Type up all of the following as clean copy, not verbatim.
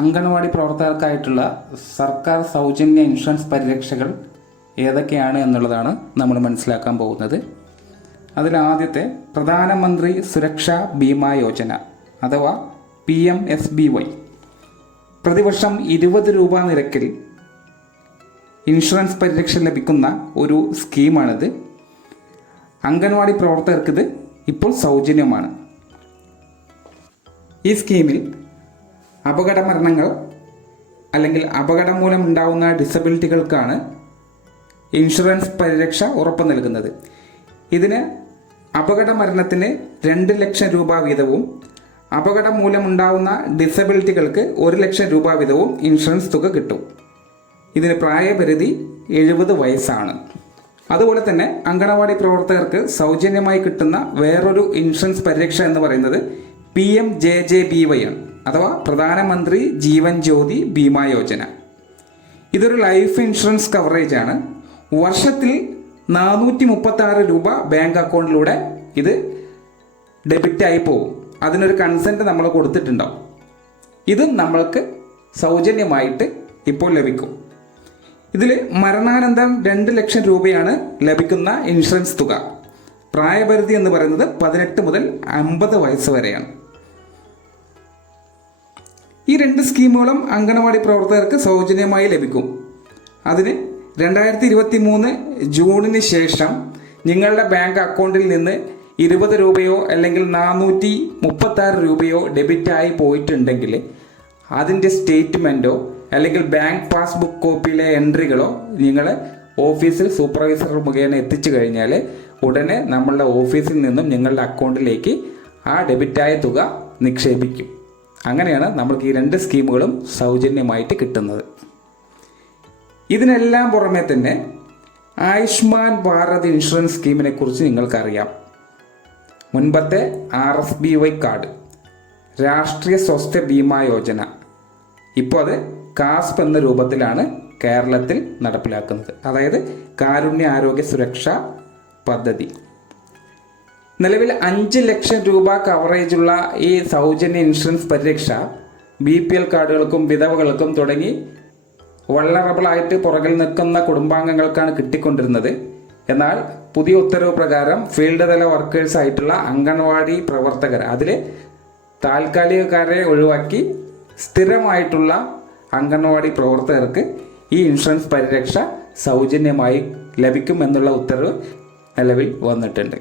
അംഗൻവാടി പ്രവർത്തകർക്കായിട്ടുള്ള സർക്കാർ സൗജന്യ ഇൻഷുറൻസ് പരിരക്ഷകൾ ഏതൊക്കെയാണ് എന്നുള്ളതാണ് നമ്മൾ മനസ്സിലാക്കാൻ പോകുന്നത്. അതിലാദ്യത്തെ പ്രധാനമന്ത്രി സുരക്ഷാ ബീമാ യോജന അഥവാ PMSBY. പ്രതിവർഷം 20 രൂപ നിരക്കിൽ ഇൻഷുറൻസ് പരിരക്ഷ ലഭിക്കുന്ന ഒരു സ്കീമാണിത്. അംഗൻവാടി പ്രവർത്തകർക്കിത് ഇപ്പോൾ സൗജന്യമാണ്. ഈ സ്കീമിൽ അപകട മരണങ്ങൾ അല്ലെങ്കിൽ അപകടം മൂലം ഉണ്ടാകുന്ന ഡിസബിലിറ്റികൾക്കാണ് ഇൻഷുറൻസ് പരിരക്ഷ ഉറപ്പു നൽകുന്നത്. ഇതിന് അപകട മരണത്തിന് 2 ലക്ഷം രൂപ വീതവും അപകടം മൂലമുണ്ടാകുന്ന ഡിസബിലിറ്റികൾക്ക് 1 ലക്ഷം രൂപ വീതവും ഇൻഷുറൻസ് തുക കിട്ടും. ഇതിന് പ്രായപരിധി 70 വയസ്സാണ്. അതുപോലെ തന്നെ അംഗനവാടി പ്രവർത്തകർക്ക് സൗജന്യമായി കിട്ടുന്ന വേറൊരു ഇൻഷുറൻസ് പരിരക്ഷ എന്ന് പറയുന്നത് PMJJBY ആണ്, അഥവാ പ്രധാനമന്ത്രി ജീവൻ ജ്യോതി ബീമാ യോജന. ഇതൊരു ലൈഫ് ഇൻഷുറൻസ് കവറേജ് ആണ്. വർഷത്തിൽ 436 രൂപ ബാങ്ക് അക്കൗണ്ടിലൂടെ ഇത് ഡെബിറ്റായി പോകും. അതിനൊരു കൺസെൻറ്റ് നമ്മൾ കൊടുത്തിട്ടുണ്ടാവും. ഇത് നമ്മൾക്ക് സൗജന്യമായിട്ട് ഇപ്പോൾ ലഭിക്കും. ഇതിൽ മരണാനന്തരം 2 ലക്ഷം രൂപയാണ് ലഭിക്കുന്ന ഇൻഷുറൻസ് തുക. പ്രായപരിധി എന്ന് പറയുന്നത് 18 മുതൽ 50 വയസ്സ് വരെയാണ്. ഈ 2 സ്കീമുകളും അംഗനവാടി പ്രവർത്തകർക്ക് സൗജന്യമായി ലഭിക്കും. അതിന് 2023 ജൂണിന് ശേഷം നിങ്ങളുടെ ബാങ്ക് അക്കൗണ്ടിൽ നിന്ന് 20 രൂപയോ അല്ലെങ്കിൽ 436 രൂപയോ ഡെബിറ്റായി പോയിട്ടുണ്ടെങ്കിൽ അതിൻ്റെ സ്റ്റേറ്റ്മെൻറ്റോ അല്ലെങ്കിൽ ബാങ്ക് പാസ്ബുക്ക് കോപ്പിയിലെ എൻട്രികളോ നിങ്ങൾ ഓഫീസിൽ സൂപ്പർവൈസർ മുഖേന എത്തിച്ചു കഴിഞ്ഞാൽ ഉടനെ നമ്മളുടെ ഓഫീസിൽ നിന്നും നിങ്ങളുടെ അക്കൗണ്ടിലേക്ക് ആ ഡെബിറ്റായ തുക നിക്ഷേപിക്കും. അങ്ങനെയാണ് നമ്മൾക്ക് ഈ 2 സ്കീമുകളും സൗജന്യമായിട്ട് കിട്ടുന്നത്. ഇതിനെല്ലാം പുറമെ തന്നെ ആയുഷ്മാൻ ഭാരത് ഇൻഷുറൻസ് സ്കീമിനെ കുറിച്ച് നിങ്ങൾക്കറിയാം. മുൻപത്തെ RFBY കാർഡ്, രാഷ്ട്രീയ സ്വാസ്ഥ്യ ബീമാ യോജന, ഇപ്പോൾ അത് കാസ്പ് എന്ന രൂപത്തിലാണ് കേരളത്തിൽ നടപ്പിലാക്കുന്നത്. അതായത് കാരുണ്യ ആരോഗ്യ സുരക്ഷാ പദ്ധതി. നിലവിൽ 5 ലക്ഷം രൂപ കവറേജുള്ള ഈ സൗജന്യ ഇൻഷുറൻസ് പരിരക്ഷ BPL കാർഡുകൾക്കും വിധവകൾക്കും തുടങ്ങി വൾനറബിളായിട്ട് പുറകിൽ നിൽക്കുന്ന കുടുംബാംഗങ്ങൾക്കാണ് കിട്ടിക്കൊണ്ടിരുന്നത്. എന്നാൽ പുതിയ ഉത്തരവ് പ്രകാരം ഫീൽഡ് തല വർക്കേഴ്സ് ആയിട്ടുള്ള അംഗൻവാടി പ്രവർത്തകർ, അതിൽ താൽക്കാലികക്കാരെ ഒഴിവാക്കി സ്ഥിരമായിട്ടുള്ള അംഗൻവാടി പ്രവർത്തകർക്ക് ഈ ഇൻഷുറൻസ് പരിരക്ഷ സൗജന്യമായി ലഭിക്കുമെന്നുള്ള ഉത്തരവ് നിലവിൽ വന്നിട്ടുണ്ട്.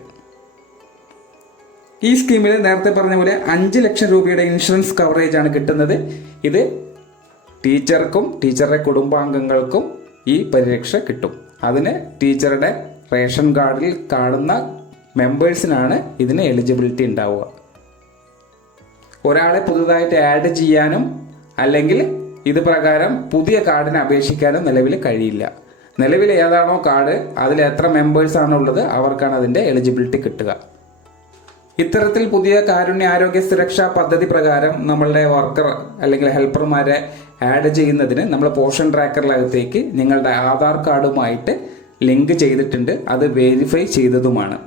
ഈ സ്കീമിൽ നേരത്തെ പറഞ്ഞ പോലെ 5 ലക്ഷം രൂപയുടെ ഇൻഷുറൻസ് കവറേജ് ആണ് കിട്ടുന്നത്. ഇത് ടീച്ചർക്കും ടീച്ചറുടെ കുടുംബാംഗങ്ങൾക്കും ഈ പരിരക്ഷ കിട്ടും. അതിന് ടീച്ചറുടെ റേഷൻ കാർഡിൽ കാണുന്ന മെമ്പേഴ്സിനാണ് ഇതിന് എലിജിബിലിറ്റി ഉണ്ടാവുക. ഒരാളെ പുതുതായിട്ട് ആഡ് ചെയ്യാനും അല്ലെങ്കിൽ ഇത് പ്രകാരം പുതിയ കാർഡിന് അപേക്ഷിക്കാനും നിലവിൽ കഴിയില്ല. നിലവിൽ ഏതാണോ കാർഡ് അതിൽ എത്ര മെമ്പേഴ്സാണ് ഉള്ളത് അവർക്കാണ് അതിൻ്റെ എലിജിബിലിറ്റി കിട്ടുക. ഇത്തരത്തിൽ പുതിയ കാരുണ്യ ആരോഗ്യ സുരക്ഷാ പദ്ധതി പ്രകാരം നമ്മളുടെ വർക്കർ അല്ലെങ്കിൽ ഹെൽപ്പർമാരെ ആഡ് ചെയ്യുന്നതിന് നമ്മൾ പോഷൻ ട്രാക്കറിനകത്തേക്ക് നിങ്ങളുടെ ആധാർ കാർഡുമായിട്ട് ലിങ്ക് ചെയ്തിട്ടുണ്ട്. അത് വെരിഫൈ ചെയ്തതുമാണ്.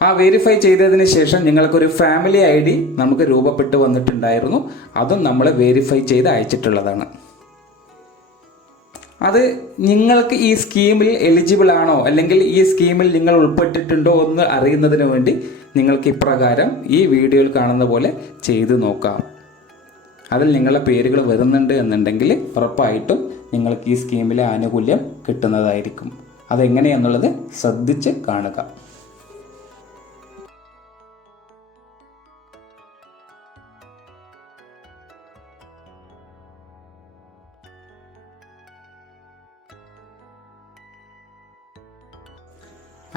ആ വെരിഫൈ ചെയ്തതിന് ശേഷം നിങ്ങൾക്കൊരു ഫാമിലി ID നമുക്ക് രൂപപ്പെട്ട് വന്നിട്ടുണ്ടായിരുന്നു. അതും നമ്മൾ വെരിഫൈ ചെയ്ത് അയച്ചിട്ടുള്ളതാണ്. അത് നിങ്ങൾക്ക് ഈ സ്കീമിൽ എലിജിബിൾ ആണോ അല്ലെങ്കിൽ ഈ സ്കീമിൽ നിങ്ങൾ ഉൾപ്പെട്ടിട്ടുണ്ടോ എന്ന് അറിയുന്നതിന് വേണ്ടി നിങ്ങൾക്ക് ഇപ്രകാരം ഈ വീഡിയോയിൽ കാണുന്ന പോലെ ചെയ്തു നോക്കാം. അതിൽ നിങ്ങളുടെ പേരുകൾ വരുന്നുണ്ട് എന്നുണ്ടെങ്കിൽ ഉറപ്പായിട്ടും നിങ്ങൾക്ക് ഈ സ്കീമിലെ ആനുകൂല്യം കിട്ടുന്നതായിരിക്കും. അതെങ്ങനെയെന്നുള്ളത് ശ്രദ്ധിച്ച് കാണുക.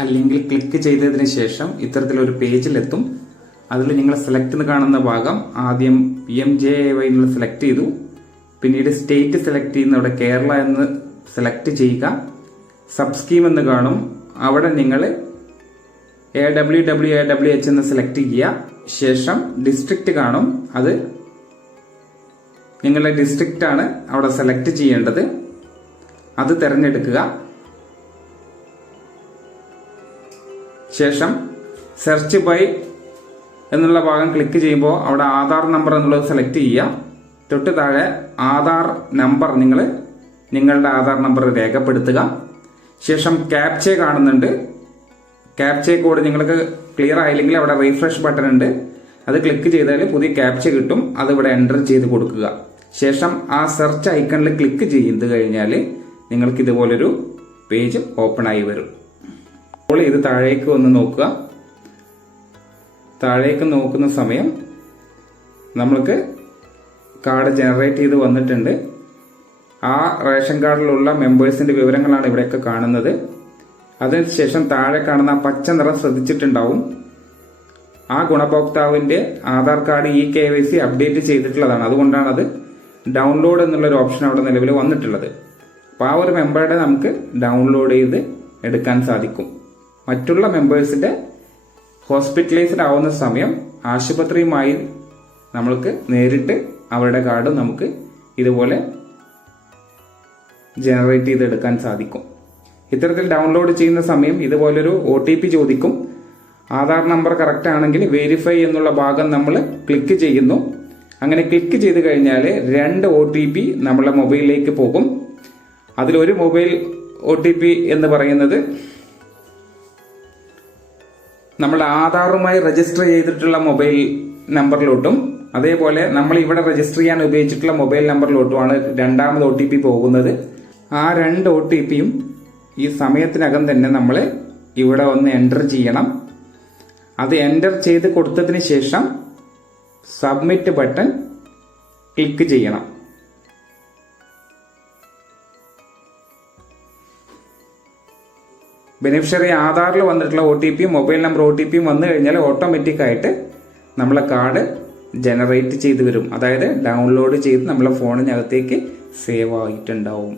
അല്ലെങ്കിൽ ക്ലിക്ക് ചെയ്തതിന് ശേഷം ഇത്തരത്തിലൊരു പേജിലെത്തും. അതിൽ നിങ്ങൾ സെലക്ട് എന്ന് കാണുന്ന ഭാഗം ആദ്യം PMJAY എന്നുള്ള സെലക്ട് ചെയ്തു. പിന്നീട് സ്റ്റേറ്റ് സെലക്ട് ചെയ്യുന്ന അവിടെ കേരള എന്ന് സെലക്ട് ചെയ്യുക. സബ് സ്കീം എന്ന് കാണും. അവിടെ നിങ്ങൾ AWWH എന്ന് സെലക്ട് ചെയ്യുക. ശേഷം ഡിസ്ട്രിക്റ്റ് കാണും. അത് നിങ്ങളുടെ ഡിസ്ട്രിക്റ്റ് ആണ് അവിടെ സെലക്ട് ചെയ്യേണ്ടത്. അത് തിരഞ്ഞെടുക്കുക. ശേഷം സെർച്ച് ബൈ എന്നുള്ള ഭാഗം ക്ലിക്ക് ചെയ്യുമ്പോൾ അവിടെ ആധാർ നമ്പർ എന്നുള്ളത് സെലക്ട് ചെയ്യുക. തൊട്ട് താഴെ ആധാർ നമ്പർ നിങ്ങളുടെ ആധാർ നമ്പർ രേഖപ്പെടുത്തുക. ശേഷം ക്യാപ്ച കാണുന്നുണ്ട്. ക്യാപ്ച കോഡ് നിങ്ങൾക്ക് ക്ലിയർ ആയില്ലെങ്കിൽ അവിടെ റീഫ്രഷ് ബട്ടൺ ഉണ്ട്, അത് ക്ലിക്ക് ചെയ്താൽ പുതിയ ക്യാപ്ച കിട്ടും. അത് ഇവിടെ എൻ്റർ ചെയ്ത് കൊടുക്കുക. ശേഷം ആ സെർച്ച് ഐക്കണിൽ ക്ലിക്ക് ചെയ്ത് കഴിഞ്ഞാൽ നിങ്ങൾക്ക് ഇതുപോലൊരു പേജ് ഓപ്പൺ ആയി വരും. അപ്പോൾ ഇത് താഴേക്ക് ഒന്ന് നോക്കുക. താഴേക്ക് നോക്കുന്ന സമയം നമ്മൾക്ക് കാർഡ് ജനറേറ്റ് ചെയ്ത് വന്നിട്ടുണ്ട്. ആ റേഷൻ കാർഡിലുള്ള മെമ്പേഴ്സിന്റെ വിവരങ്ങളാണ് ഇവിടെയൊക്കെ കാണുന്നത്. അതിനുശേഷം താഴെ കാണുന്ന പച്ച നിറം ശ്രദ്ധിച്ചിട്ടുണ്ടാവും. ആ ഗുണഭോക്താവിന്റെ ആധാർ കാർഡ് eKYC അപ്ഡേറ്റ് ചെയ്തിട്ടുള്ളതാണ്. അതുകൊണ്ടാണ് അത് ഡൗൺലോഡ് എന്നുള്ളൊരു ഓപ്ഷൻ അവിടെ നിലവിൽ വന്നിട്ടുള്ളത്. അപ്പോൾ ആ ഒരു മെമ്പറുടെ നമുക്ക് ഡൗൺലോഡ് ചെയ്ത് എടുക്കാൻ സാധിക്കും. മറ്റുള്ള മെമ്പേഴ്സിന്റെ ഹോസ്പിറ്റലൈസ്ഡ് ആവുന്ന സമയം ആശുപത്രിയുമായി നമ്മൾക്ക് നേരിട്ട് അവരുടെ കാർഡ് നമുക്ക് ഇതുപോലെ ജനറേറ്റ് ചെയ്തെടുക്കാൻ സാധിക്കും. ഇത്തരത്തിൽ ഡൗൺലോഡ് ചെയ്യുന്ന സമയം ഇതുപോലൊരു OTP ചോദിക്കും. ആധാർ നമ്പർ കറക്റ്റ് ആണെങ്കിൽ വെരിഫൈ എന്നുള്ള ഭാഗം നമ്മൾ ക്ലിക്ക് ചെയ്യുന്നു. അങ്ങനെ ക്ലിക്ക് ചെയ്ത് കഴിഞ്ഞാൽ 2 OTP നമ്മുടെ മൊബൈലിലേക്ക് പോകും. അതിലൊരു മൊബൈൽ OTP എന്ന് പറയുന്നത് നമ്മുടെ ആധാറുമായി രജിസ്റ്റർ ചെയ്തിട്ടുള്ള മൊബൈൽ നമ്പറിലോട്ടും അതേപോലെ നമ്മൾ ഇവിടെ രജിസ്റ്റർ ചെയ്യാൻ ഉപയോഗിച്ചിട്ടുള്ള മൊബൈൽ നമ്പറിലോട്ടുമാണ് രണ്ടാമത് OTP പോകുന്നത്. ആ 2 OTPയും ഈ സമയത്തിനകം തന്നെ നമ്മൾ ഇവിടെ ഒന്ന് എൻ്റർ ചെയ്യണം. അത് എൻ്റർ ചെയ്ത് കൊടുത്തതിന് ശേഷം സബ്മിറ്റ് ബട്ടൺ ക്ലിക്ക് ചെയ്യണം. ബെനിഫിഷ്യറി ആധാറിൽ വന്നിട്ടുള്ള OTPയും മൊബൈൽ നമ്പർ OTPയും വന്നു കഴിഞ്ഞാൽ ഓട്ടോമാറ്റിക് ആയിട്ട് നമ്മളെ കാർഡ് ജനറേറ്റ് ചെയ്ത് വരും. അതായത് ഡൗൺലോഡ് ചെയ്ത് നമ്മളെ ഫോണിനകത്തേക്ക് സേവ് ആയിട്ടുണ്ടാവും.